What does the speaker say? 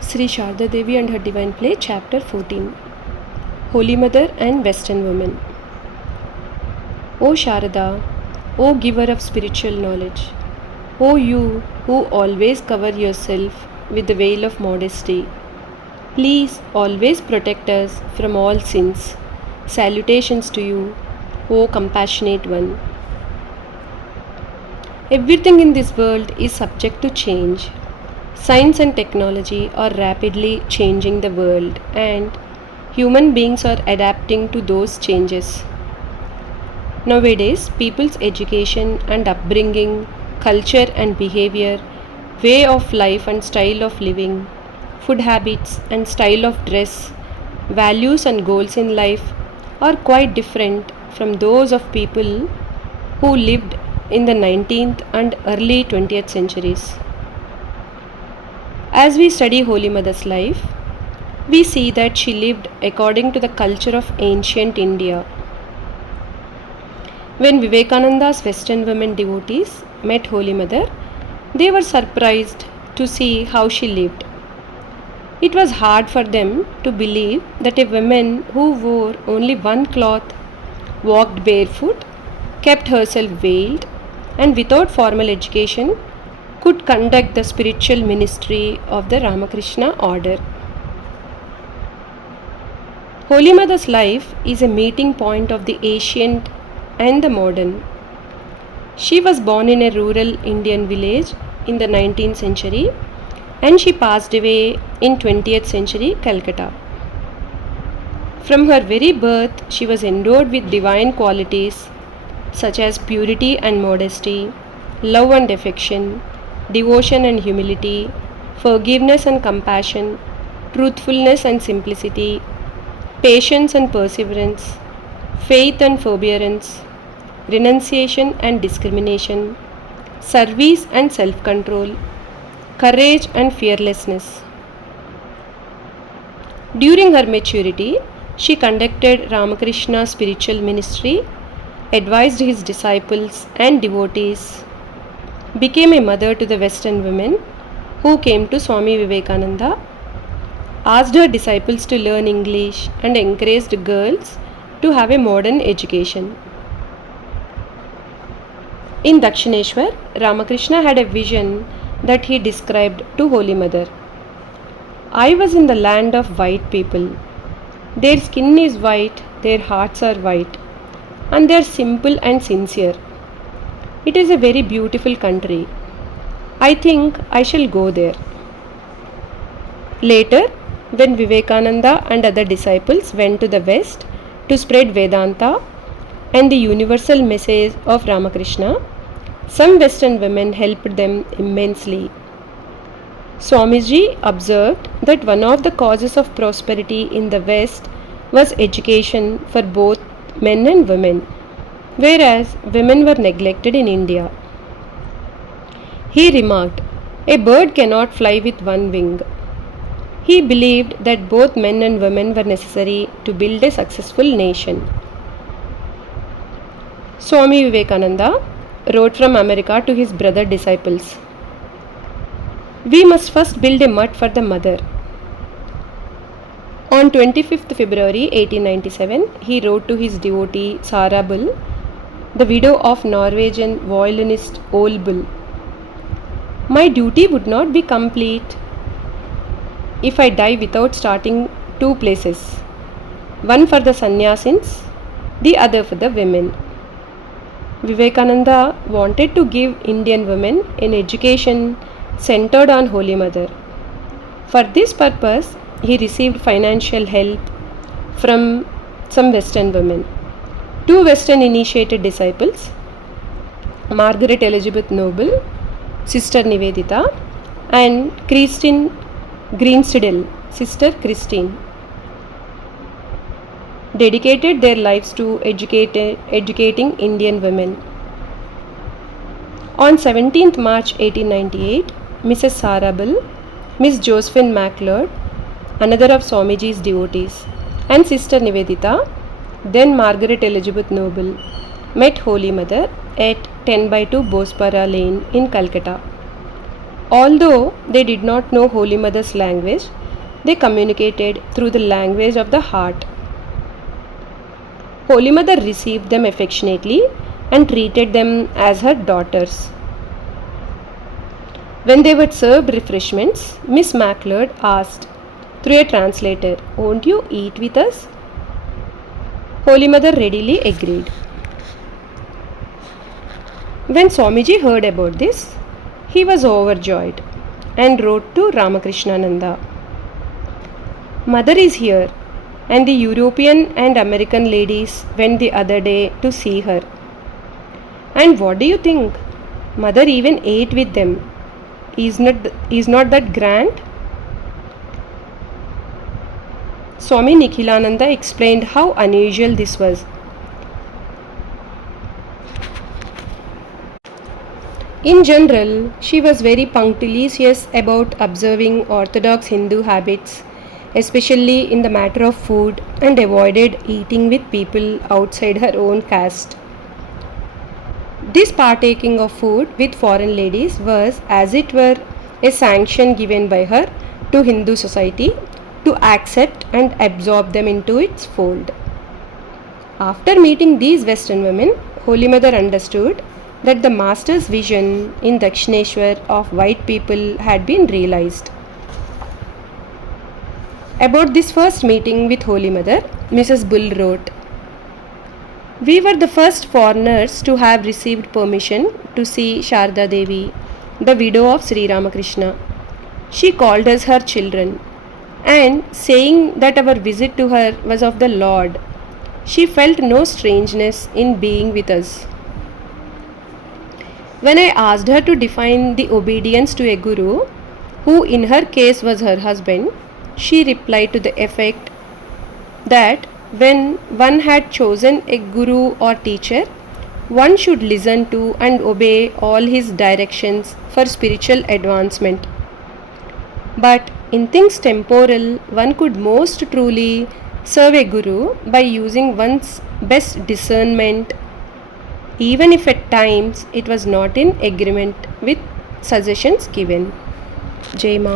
Sri Sharda Devi and her Divine Play, Chapter 14. Holy Mother and Western Women. O Sharada, O giver of spiritual knowledge, O you who always cover yourself with the veil of modesty, please always protect us from all sins. Salutations to you, O compassionate one. Everything in this world is subject to change. Science and technology are rapidly changing the world, and human beings are adapting to those changes. Nowadays, people's education and upbringing, culture and behavior, way of life and style of living, food habits and style of dress, values and goals in life are quite different from those of people who lived in the 19th and early 20th centuries. As we study Holy Mother's life, we see that she lived according to the culture of ancient India. When Vivekananda's Western women devotees met Holy Mother, they were surprised to see how she lived. It was hard for them to believe that a woman who wore only one cloth, walked barefoot, kept herself veiled, and without formal education could conduct the spiritual ministry of the Ramakrishna order. Holy Mother's life is a meeting point of the ancient and the modern. She was born in a rural Indian village in the 19th century and she passed away in 20th century Calcutta. From her very birth, she was endowed with divine qualities such as purity and modesty, love and affection, devotion and humility, forgiveness and compassion, truthfulness and simplicity, patience and perseverance, faith and forbearance, renunciation and discrimination, service and self-control, courage and fearlessness. During her maturity, she conducted Ramakrishna's spiritual ministry, advised his disciples and devotees, became a mother to the Western women who came to Swami Vivekananda, asked her disciples to learn English and encouraged girls to have a modern education. In Dakshineshwar, Ramakrishna had a vision that he described to Holy Mother. I was in the land of white people. Their skin is white, their hearts are white, and they are simple and sincere. It is a very beautiful country. I think I shall go there. Later, when Vivekananda and other disciples went to the West to spread Vedanta and the universal message of Ramakrishna, some Western women helped them immensely. Swamiji observed that one of the causes of prosperity in the West was education for both men and women, whereas women were neglected in India. He remarked, "A bird cannot fly with one wing." He believed that both men and women were necessary to build a successful nation. Swami Vivekananda wrote from America to his brother disciples, "We must first build a mutt for the mother." On 25th February 1897, he wrote to his devotee Sara Bull, the widow of Norwegian violinist Ole Bull, "My duty would not be complete if I die without starting two places, one for the sannyasins, the other for the women." Vivekananda wanted to give Indian women an education centered on Holy Mother. For this purpose, he received financial help from some Western women. Two Western initiated disciples, Margaret Elizabeth Noble, Sister Nivedita, and Christine Greenstidel, Sister Christine, dedicated their lives to educating Indian women. On 17th March 1898, Mrs. Sara Bull, Miss Josephine MacLeod, another of Swamiji's devotees, and Sister Nivedita, then Margaret Elizabeth Noble, met Holy Mother at 10/2 Bospara Lane in Calcutta. Although they did not know Holy Mother's language, they communicated through the language of the heart. Holy Mother received them affectionately and treated them as her daughters. When they were served refreshments, Miss MacLeod asked, through a translator, "Won't you eat with us?" Holy Mother readily agreed. When Swamiji heard about this, he was overjoyed and wrote to Ramakrishnananda, "Mother is here, and the European and American ladies went the other day to see her. And what do you think? Mother even ate with them. Is not that grand?" Swami Nikhilananda explained how unusual this was. In general, she was very punctilious about observing orthodox Hindu habits, especially in the matter of food, and avoided eating with people outside her own caste. This partaking of food with foreign ladies was, as it were, a sanction given by her to Hindu society to accept and absorb them into its fold. After meeting these Western women, Holy Mother understood that the Master's vision in Dakshineshwar of white people had been realized. About this first meeting with Holy Mother, Mrs. Bull wrote, "We were the first foreigners to have received permission to see Sharda Devi, the widow of Sri Ramakrishna. She called us her children, and saying that our visit to her was of the Lord, she felt no strangeness in being with us. When I asked her to define the obedience to a guru, who in her case was her husband, she replied to the effect that when one had chosen a guru or teacher, one should listen to and obey all his directions for spiritual advancement. But in things temporal, one could most truly serve a guru by using one's best discernment, even if at times it was not in agreement with suggestions given." Jai Ma.